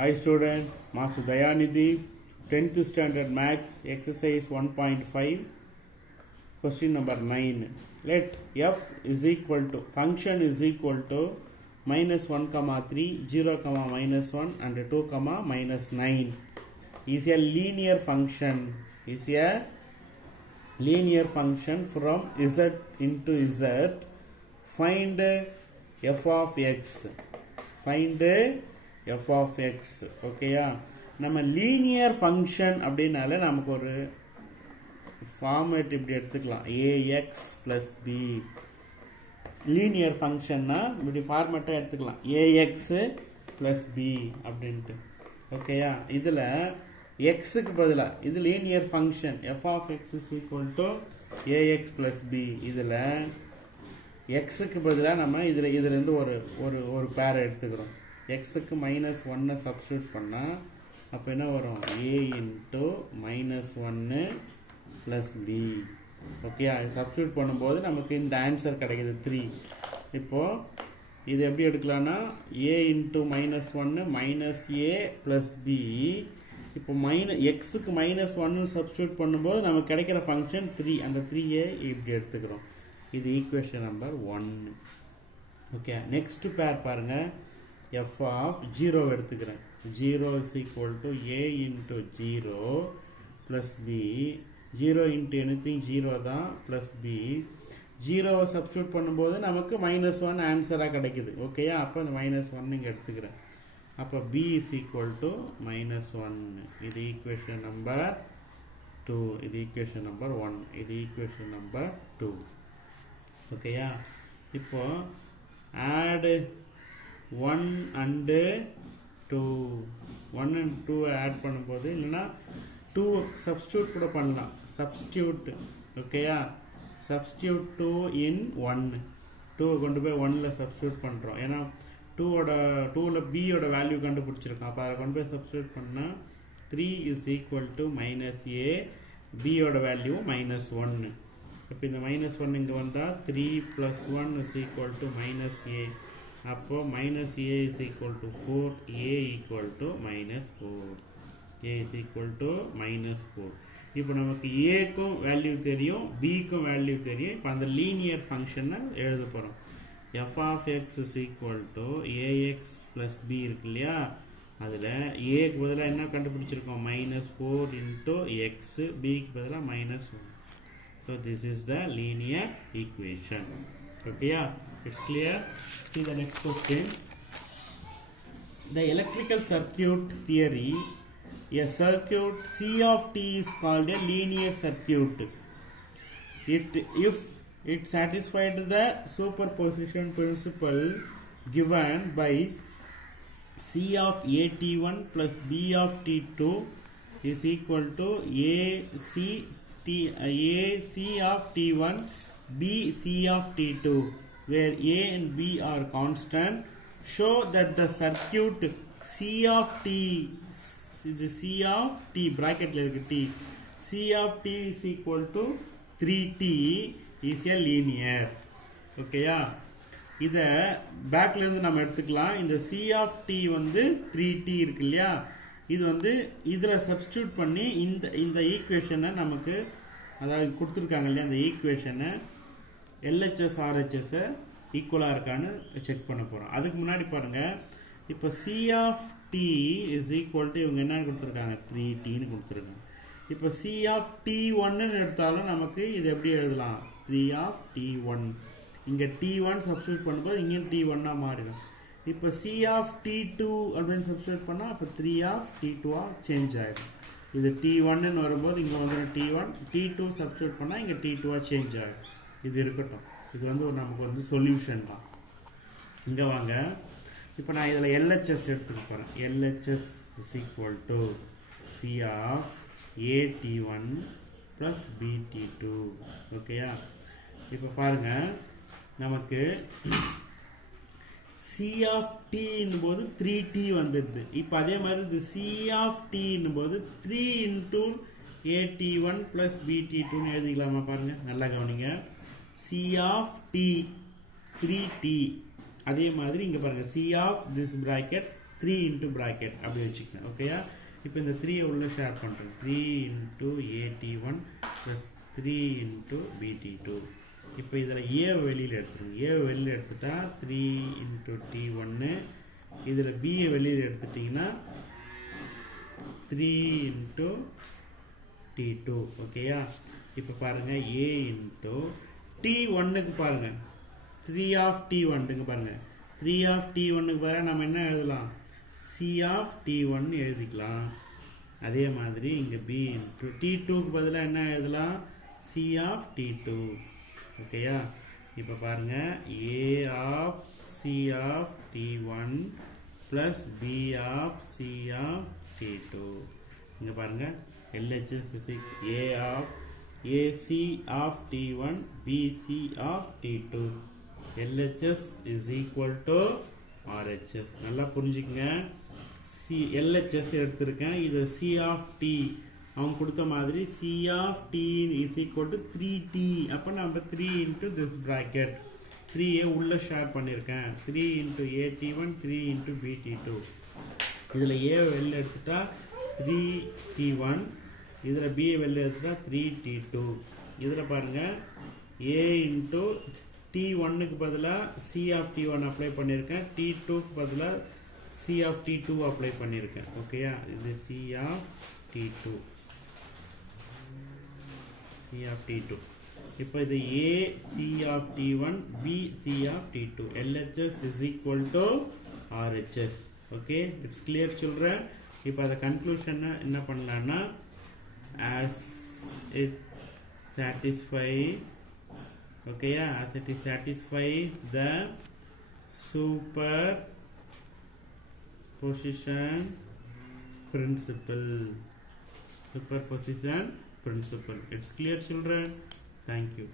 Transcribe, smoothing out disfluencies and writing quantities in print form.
Hi student, Master Dayanidhi, 10th standard maths, exercise 1.5, question number 9. Let f is equal to, function is equal to minus 1 comma 3, 0 comma minus 1 and 2 comma minus 9 is a linear function, from z into z. Find f of x. f of x. ஓகேயா, நம்ம linear function அப்படின்னால நமக்கு ஒரு format இப்படி எடுத்துக்கலாம், ax plus b. Linear ஃபங்க்ஷன்னா இப்படி ஃபார்மேட்டாக எடுத்துக்கலாம், ax plus b அப்படின்ட்டு. ஓகேயா, இதில் எக்ஸுக்கு பதிலாக இது linear function f of x is equal to ax plus b. இதில் எக்ஸுக்கு பதிலாக நம்ம இதிலேருந்து ஒரு பேரை எடுத்துக்கிறோம். எக்ஸுக்கு மைனஸ் ஒன்னை சப்ஸ்டியூட் பண்ணால் அப்போ என்ன வரும், a இன்ட்டு மைனஸ் ஒன்று ப்ளஸ் பி. ஓகே, அது சப்ஸ்டியூட் பண்ணும்போது நமக்கு இந்த ஆன்சர் கிடைக்கிது 3. இப்போது இது எப்படி எடுக்கலான்னா a இன்ட்டு மைனஸ் ஒன்று மைனஸ் ஏ ப்ளஸ் பி. இப்போ எக்ஸுக்கு மைனஸ் ஒன்னு சப்ஸ்டியூட் பண்ணும்போது நமக்கு கிடைக்கிற ஃபங்க்ஷன் 3. அந்த 3a இப்படி எடுத்துக்கிறோம். இது ஈக்குவேஷன் நம்பர் 1. ஓகே, நெக்ஸ்ட் பேர் பாருங்கள், f of 0 எடுத்துக்கிறேன். 0 is equal to a into 0 plus b. 0 into anything 0 தான் plus b. 0 சப்ஸ்டியூட் பண்ணும்போது நமக்கு மைனஸ் 1 ஆன்சராக கிடைக்குது. ஓகேயா, அப்போ அந்த மைனஸ் 1 இங்கே எடுத்துக்கிறேன். அப்போ b is equal to minus 1. இது ஈக்குவேஷன் நம்பர் 2. இது ஈக்குவேஷன் நம்பர் 1. இது ஈக்குவேஷன் நம்பர் 2. ஓகேயா, இப்போ add 1 and 2. 1 and 2 ஆட் பண்ணும்போது இல்லைன்னா 2 சப்ஸ்டியூட் கூட பண்ணலாம். சப்ஸ்டியூட், ஓகேயா, சப்ஸ்டியூட் 2 in 1. 2 கொண்டு போய் 1ல் சப்ஸ்டியூட் பண்ணுறோம். ஏன்னா 2ல் பியோட வேல்யூ கண்டுபிடிச்சிருக்கோம். அப்போ அதை கொண்டு போய் சப்ஸ்டியூட் பண்ணால் 3 is equal to மைனஸ் ஏ, பியோட வேல்யூ மைனஸ் 1. இப்போ இந்த மைனஸ் 1 இங்கே வந்தால் 3 + 1 is equal to மைனஸ் ஏ. அப்போ minus A is equal to 4, A equal to minus 4. A is equal to minus 4. இப்போ நமக்கு ஏக்கும் வேல்யூ தெரியும், பிக்கும் வேல்யூ தெரியும். இப்போ அந்த லீனியர் ஃபங்க்ஷனை எழுத போகிறோம். F of X is equal to AX plus B இருக்கு இல்லையா, அதில் ஏக்கு பதிலாக என்ன கண்டுபிடிச்சிருக்கோம், மைனஸ் 4 இன்ட்டு எக்ஸு, பிக்கு பதிலாக minus 1. So this is the linear equation. Okay, it's clear. See the next question. The electrical circuit theory, a circuit C of t is called a linear circuit if it satisfied the superposition principle given by C of at1 plus b of t2 is equal to ac of t1 b c of t2, where a and b are constant. Show that the circuit c of t, the c of t bracket like t, c of t is equal to 3t is a linear. Okay, இதை பேக்ல இருந்து நம்ம எடுத்துக்கலாம். இந்த c of t வந்து 3t இருக்கு இல்லையா, இது வந்து இதில் சப்ஸ்டியூட் பண்ணி இந்த ஈக்குவேஷனை நமக்கு, அதாவது கொடுத்துருக்காங்க இல்லையா, அந்த ஈக்குவேஷனை LHS RHS ஈக்குவலாக இருக்கான்னு செக் பண்ண போகிறோம். அதுக்கு முன்னாடி பாருங்கள், இப்போ C of t is equal to இவங்க என்ன கொடுத்துருக்காங்க, 3tன்னு கொடுத்துருக்காங்க. இப்போ C of t1ன்னு எடுத்தாலும் நமக்கு இது எப்படி எழுதலாம், 3 of t1. இங்கே t1 சப்ஸ்டியூட் பண்ணும்போது இங்கேயும் t1ஆக மாறிடும். இப்போ C of t2 அப்படின்னு சப்ஸ்டியூட் பண்ணால் அப்போ 3 of t2ஆக சேஞ்ச் ஆகிடும். இது t1ன்னு வரும்போது இங்கே வந்து t1, t2 சப்ஸ்டியூட் பண்ணால் இங்கே t2ஆக சேஞ்ச் ஆகிடும். இது இருக்கட்டும், இது வந்து நமக்கு வந்து சொல்யூஷன் தான். இங்கே வாங்க, இப்போ நான் இதில் LHS எடுத்துக்க போகிறேன். LHS is equal to C of AT1 plus BT2. ஓகேயா, இப்போ பாருங்கள், நமக்கு C of t போது 3t வந்துடுது. இப்போ அதே மாதிரி இது C of t போது 3 இன்ட்டு AT1 ப்ளஸ் BT2ன்னு எழுதிக்கலாமா? பாருங்கள், நல்லா கவனிங்க. C of t 3t, அதே மாதிரி இங்கே பாருங்கள், C of this bracket 3 into bracket அப்படி வச்சுக்கணும். ஓகேயா? இப்போ இந்த 3 உள்ள ஷேர் பண்ணுறேன். 3 into AT1 plus 3 into BT2. இப்போ இதில் A வெளியில் எடுத்துருங்க. A வெளியில் எடுத்துட்டா 3 into T1. இதில் B வெளியில் எடுத்துட்டிங்கன்னா 3 into T2. ஓகேயா? இப்போ பாருங்க A into T1க்கு பாருங்க 3 of T1க்கு பாருங்க 3 of T1க்கு பாருங்க நம்ம என்ன எழுதலாம்? C of T1 எழுதிக்கலாம். அதே மாதிரி இங்க B into T2க்கு பதிலாக என்ன எழுதலாம்? C of T2. ஓகேயா? இப்போ பாருங்க A of C of T1 plus B of C of T2. இங்க பாருங்க LHS is A of AC of T1 BC of T2. LHS is equal to RHS. நல்லா புரிஞ்சுக்கங்க. LHS எடுத்திருக்கேன். இது C of T அவங்க கொடுத்த மாதிரி C of T is equal to 3T. அப்போ நம்ம 3 into this bracket 3A உள்ள ஷேர் பண்ணியிருக்கேன். 3 into AT1 3 into BT2. இதில் A வெளில எடுத்துட்டா 3T1. இதில் B வெளில எடுத்துட்டா 3T2. இதில் பாருங்க A into T1க்கு பதிலாக C of T1 அப்ளை பண்ணியிருக்கேன். T2க்கு பதிலாக C of T2 அப்ளை பண்ணியிருக்கேன். ஓகேயா? இது C of T2. C of T2. இப்போ இது A C of T1 B C of T2. LHS is equal to RHS. Okay, it's clear children. இப்போ அதை conclusion என்ன பண்ணலான்னா as it satisfy okay, as it is satisfy the superposition principle. It's clear children. Thank you.